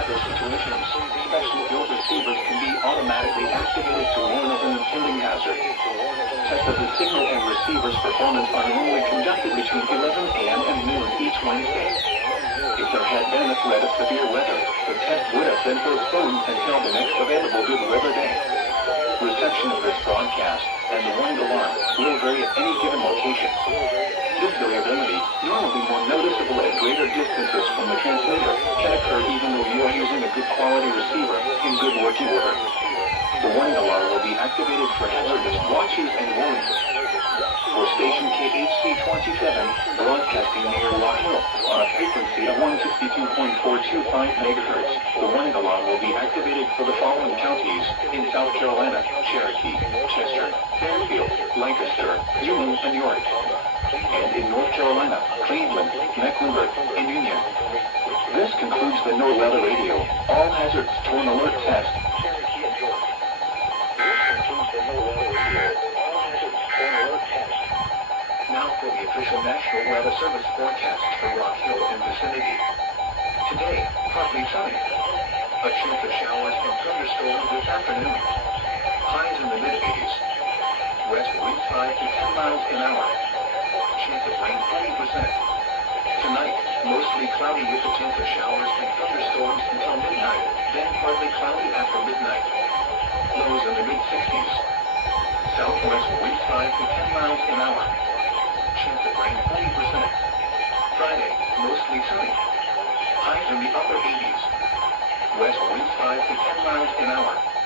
weather situations. Special field receivers can be automatically activated to warn of an impending hazard. Tests of the signal and receiver's performance are normally conducted between 11 a.m. and noon each Wednesday. If there had been a threat of severe weather, the test would have been postponed until the next available good weather day. Reception of this broadcast and the warning alarm will vary at any given location. This variability, normally more noticeable at greater distances from the transmitter, can occur even though you are using a good quality receiver in good working order. The warning alarm will be activated for hazardous watches and warnings. For station KHC27, broadcasting near Rock Hill on a frequency of 162.425 MHz, the warning alarm will be activated for the following counties in South Carolina: Cherokee, Chester, Fairfield, Lancaster, Union, and York. And in North Carolina, Cleveland, Mecklenburg, and Union. This concludes the NOAA Radio All Hazards Torn Alert Test. Now for the official National Weather Service forecast for Rock Hill and vicinity. Today, partly sunny. A chance of showers and thunderstorms this afternoon. Highs in the mid-80s. West winds 5 to 10 miles an hour. Chance of rain 40%. Tonight, mostly cloudy with a chance of showers and thunderstorms until midnight, then partly cloudy after midnight. Lows in the mid-60s. Southwest winds 5 to 10 miles an hour. Chance of rain 40%. Friday, mostly sunny. Highs in the upper 80s. West winds 5 to 10 miles an hour.